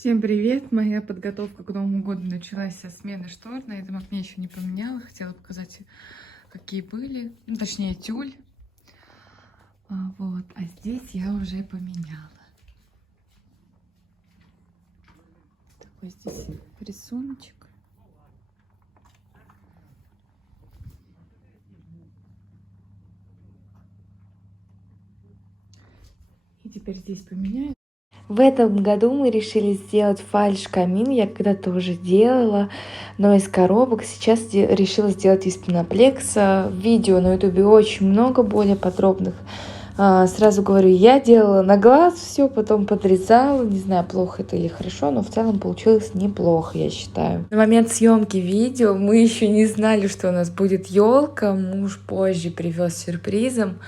Всем привет! Моя подготовка к Новому году началась со смены штор. На этом окне еще не поменяла. Хотела показать, какие были. Ну, точнее, тюль. А здесь я уже поменяла. Такой здесь рисуночек. И теперь здесь поменяю. В этом году мы решили сделать фальш-камин. Я когда-то уже делала, но из коробок. Сейчас решила сделать из пеноплекса. Видео на ютубе очень много, более подробных. Сразу говорю, я делала на глаз все, потом подрезала. Не знаю, плохо это или хорошо, но в целом получилось неплохо, я считаю. На момент съемки видео мы еще не знали, что у нас будет елка. Муж позже привез сюрпризом.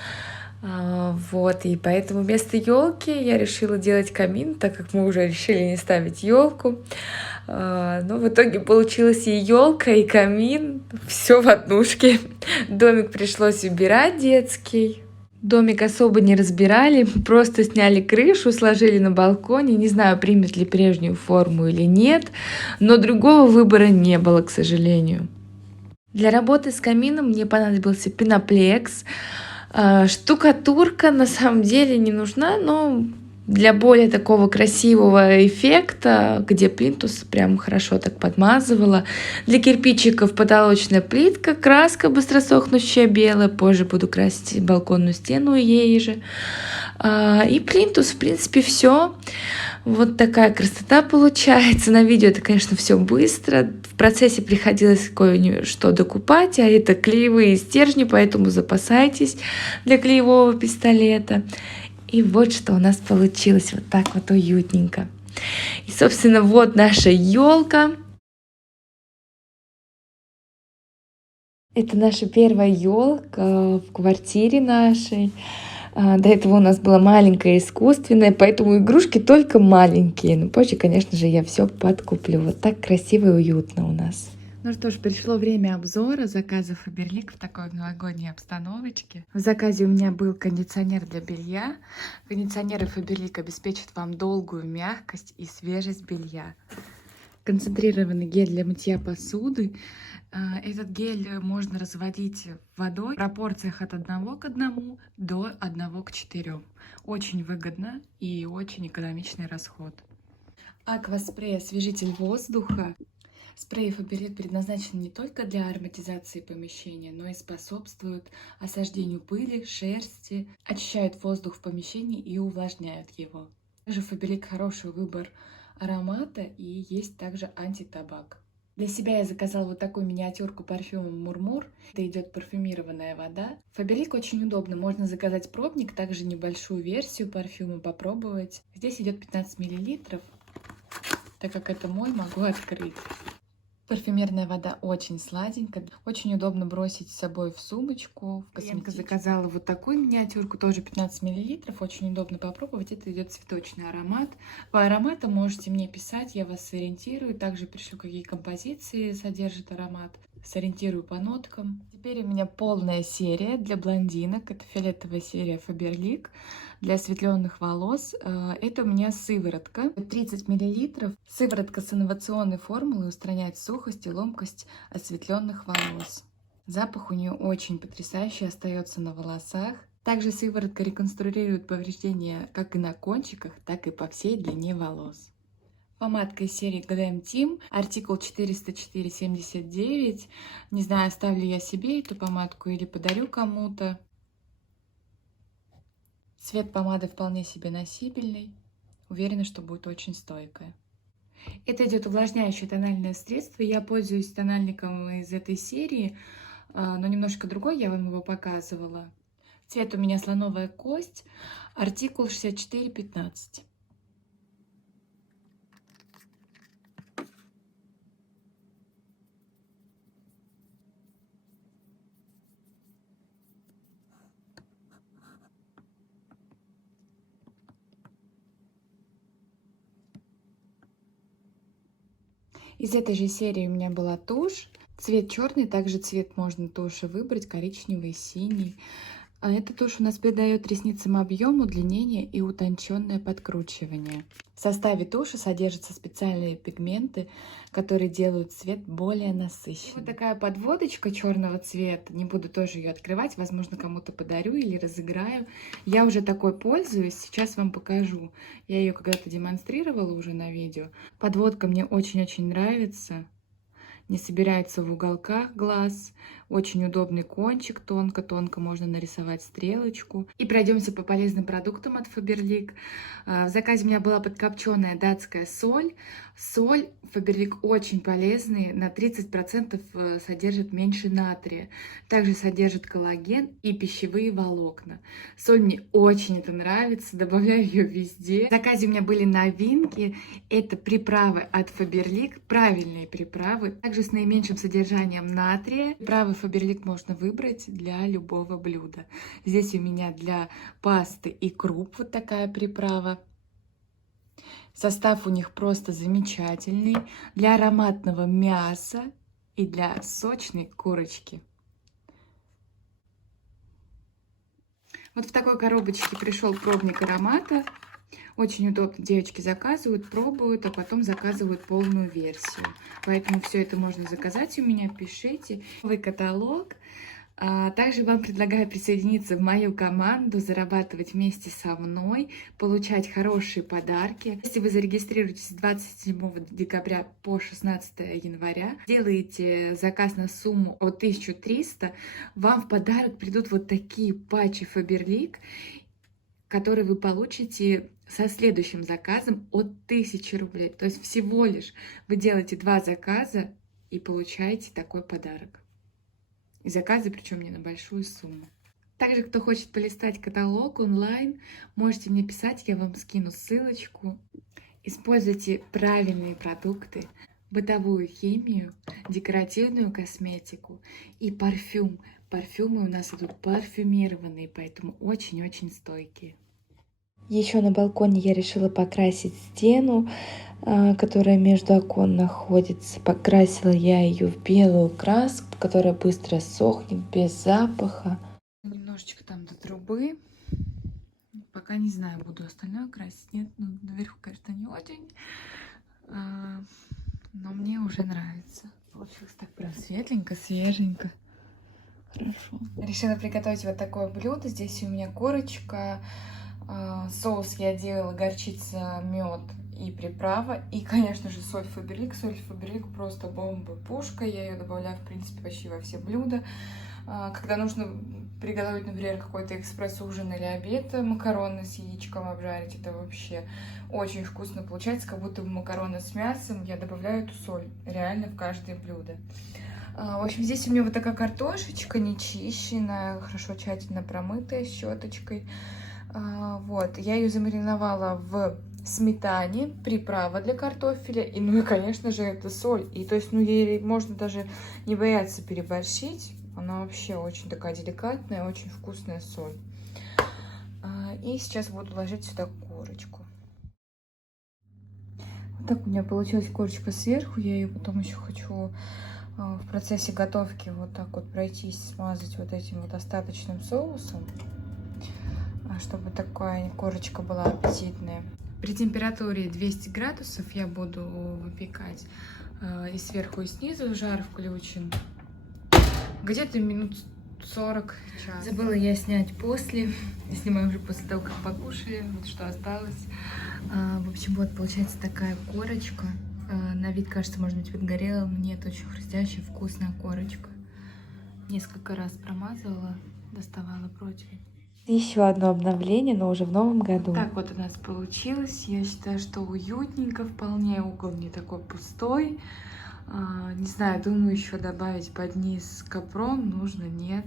И поэтому вместо елки я решила делать камин, так как мы уже решили не ставить елку. Но в итоге получилась и елка, и камин, все в однушке. Домик пришлось убирать детский. Домик особо не разбирали, просто сняли крышу, сложили на балконе. Не знаю, примет ли прежнюю форму или нет, но другого выбора не было, к сожалению. Для работы с камином мне понадобился пеноплекс. Штукатурка на самом деле не нужна, но для более такого красивого эффекта, где плинтус прям хорошо так подмазывала. Для кирпичиков потолочная плитка, краска быстросохнущая белая, позже буду красить балконную стену ей же. И плинтус, в принципе, все. Вот такая красота получается. На видео это, конечно, все быстро. В процессе приходилось кое-что докупать, а это клеевые стержни, поэтому запасайтесь для клеевого пистолета. И вот что у нас получилось, вот так вот уютненько. И, собственно, вот наша елка. Это наша первая елка в квартире нашей. До этого у нас была маленькая искусственная, поэтому игрушки только маленькие. Но позже, конечно же, я все подкуплю. Вот так красиво и уютно у нас. Ну что ж, пришло время обзора заказа Faberlic в такой новогодней обстановочке. В заказе у меня был кондиционер для белья. Кондиционеры Faberlic обеспечат вам долгую мягкость и свежесть белья. Концентрированный гель для мытья посуды. Этот гель можно разводить водой в пропорциях от 1 к 1 до 1 к 4. Очень выгодно и очень экономичный расход. Акваспрей — освежитель воздуха. Спреи Faberlic предназначены не только для ароматизации помещения, но и способствуют осаждению пыли, шерсти, очищают воздух в помещении и увлажняют его. Также Faberlic хороший выбор аромата и есть также антитабак. Для себя я заказала вот такую миниатюрку парфюма Мурмур. Это идет парфюмированная вода. Faberlic очень удобно. Можно заказать пробник, также небольшую версию парфюма попробовать. Здесь идет 15 мл. Так как это мой, могу открыть. Парфюмерная вода очень сладенькая, очень удобно бросить с собой в сумочку. Клиентка заказала вот такую миниатюрку, тоже 15 мл, очень удобно попробовать. Это идет цветочный аромат. По аромату можете мне писать, я вас сориентирую. Также пришлю, какие композиции содержит аромат. Сориентирую по ноткам. Теперь у меня полная серия для блондинок. Это фиолетовая серия Faberlic для осветленных волос. Это у меня сыворотка. 30 мл. Сыворотка с инновационной формулой устраняет сухость и ломкость осветленных волос. Запах у нее очень потрясающий, остается на волосах. Также сыворотка реконструирует повреждения как и на кончиках, так и по всей длине волос. Помадка из серии Glam Team, артикул 404,79. Не знаю, оставлю я себе эту помадку или подарю кому-то. Цвет помады вполне себе носибельный. Уверена, что будет очень стойкое. Это идет увлажняющее тональное средство. Я пользуюсь тональником из этой серии, но немножко другой, я вам его показывала. Цвет у меня слоновая кость, артикул 6415. Из этой же серии у меня была тушь. Цвет черный, также цвет можно туши выбрать, коричневый, синий. А эта тушь у нас придает ресницам объем, удлинение и утонченное подкручивание. В составе туши содержатся специальные пигменты, которые делают цвет более насыщенным. Вот такая подводочка черного цвета. Не буду тоже ее открывать, возможно, кому-то подарю или разыграю. Я уже такой пользуюсь, сейчас вам покажу. Я ее когда-то демонстрировала уже на видео. Подводка мне очень-очень нравится. Не собирается в уголках глаз. Очень удобный кончик, тонко-тонко можно нарисовать стрелочку. И пройдемся по полезным продуктам от Faberlic. В заказе у меня была подкопченая датская соль. Соль Faberlic очень полезный, на 30% содержит меньше натрия. Также содержит коллаген и пищевые волокна. Соль мне очень это нравится, добавляю ее везде. В заказе у меня были новинки. Это приправы от Faberlic, правильные приправы. Также с наименьшим содержанием натрия. Приправы Faberlic можно выбрать для любого блюда. Здесь у меня для пасты и круп вот такая приправа. Состав у них просто замечательный. Для ароматного мяса и для сочной курочки. Вот в такой коробочке пришел пробник аромата. Очень удобно, девочки заказывают, пробуют, а потом заказывают полную версию. Поэтому все это можно заказать у меня, пишите. Новый каталог. Также вам предлагаю присоединиться в мою команду, зарабатывать вместе со мной, получать хорошие подарки. Если вы зарегистрируетесь с 27 декабря по 16 января, делаете заказ на сумму от 1300, вам в подарок придут вот такие патчи Faberlic, которые вы получите со следующим заказом от 1000 рублей. То есть всего лишь вы делаете 2 заказа и получаете такой подарок. И заказы, причем не на большую сумму. Также, кто хочет полистать каталог онлайн, можете мне писать, я вам скину ссылочку. Используйте правильные продукты, бытовую химию, декоративную косметику и парфюм. Парфюмы у нас идут парфюмированные, поэтому очень-очень стойкие. Еще на балконе я решила покрасить стену, которая между окон находится. Покрасила я ее в белую краску, которая быстро сохнет, без запаха. Немножечко там до трубы. Пока не знаю, буду остальное красить. Нет, ну наверху, конечно, не очень. Но мне уже нравится. Получилось так прям светленько, свеженько. Хорошо. Решила приготовить вот такое блюдо. Здесь у меня корочка. Соус я делала, горчица, мед и приправа. И, конечно же, соль Faberlic. Соль Faberlic просто бомба, пушка. Я ее добавляю, в принципе, почти во все блюда. Когда нужно приготовить, например, какой-то экспресс-ужин или обед, макароны с яичком обжарить, это вообще очень вкусно получается, как будто макароны с мясом. Я добавляю эту соль реально в каждое блюдо. В общем, здесь у меня вот такая картошечка нечищенная, хорошо тщательно промытая щеточкой. Вот, я ее замариновала в сметане, приправа для картофеля, и, ну и, конечно же, это соль. И, то есть, ну, ей можно даже не бояться переборщить. Она вообще очень такая деликатная, очень вкусная соль. И сейчас буду ложить сюда корочку. Вот так у меня получилась корочка сверху. Я ее потом еще хочу в процессе готовки вот так вот пройтись, смазать вот этим вот остаточным соусом, чтобы такая корочка была аппетитная. При температуре 200 градусов я буду выпекать и сверху, и снизу, жар включен. Где-то минут 40 час. Забыла я снять после. Я снимаю уже после того, как покушали. Вот что осталось. В общем, вот получается такая корочка. На вид, кажется, может быть, подгорела. Нет, очень хрустящая, вкусная корочка. Несколько раз промазывала, доставала противень. Еще одно обновление, но уже в новом году. Так вот у нас получилось. Я считаю, что уютненько вполне. Угол не такой пустой. Не знаю, думаю, еще добавить под низ капрон. Нужно, нет.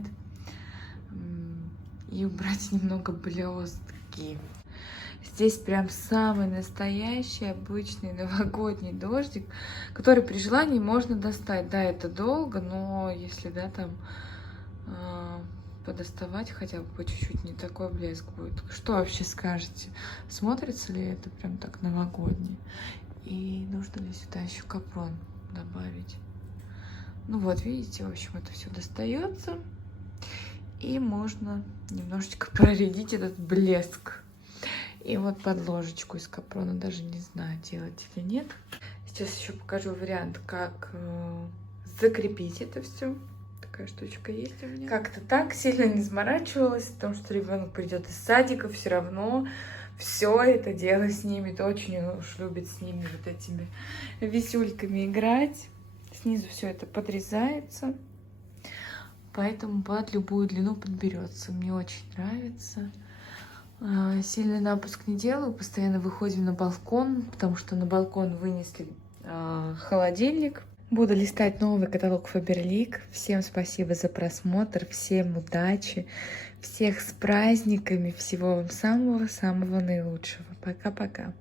И убрать немного блестки. Здесь прям самый настоящий, обычный новогодний дождик, который при желании можно достать. Да, это долго, но если, да, там подоставать хотя бы по чуть-чуть, не такой блеск будет. Что вообще скажете? Смотрится ли это прям так новогоднее? И нужно ли сюда еще капрон добавить? Ну вот, видите, в общем, это все достается. И можно немножечко проредить этот блеск. И вот подложечку из капрона, даже не знаю, делать или нет. Сейчас еще покажу вариант, как закрепить это все. Такая штучка есть у меня. Как-то так сильно не заморачивалась, потому что ребенок придет из садика, все равно все это дело снимет. Очень уж любит с ними вот этими висюльками играть. Снизу все это подрезается. Поэтому под любую длину подберется. Мне очень нравится. Сильный напуск не делаю, постоянно выходим на балкон, потому что на балкон вынесли холодильник. Буду листать новый каталог Faberlic. Всем спасибо за просмотр, всем удачи, всех с праздниками, всего вам самого-самого наилучшего. Пока-пока.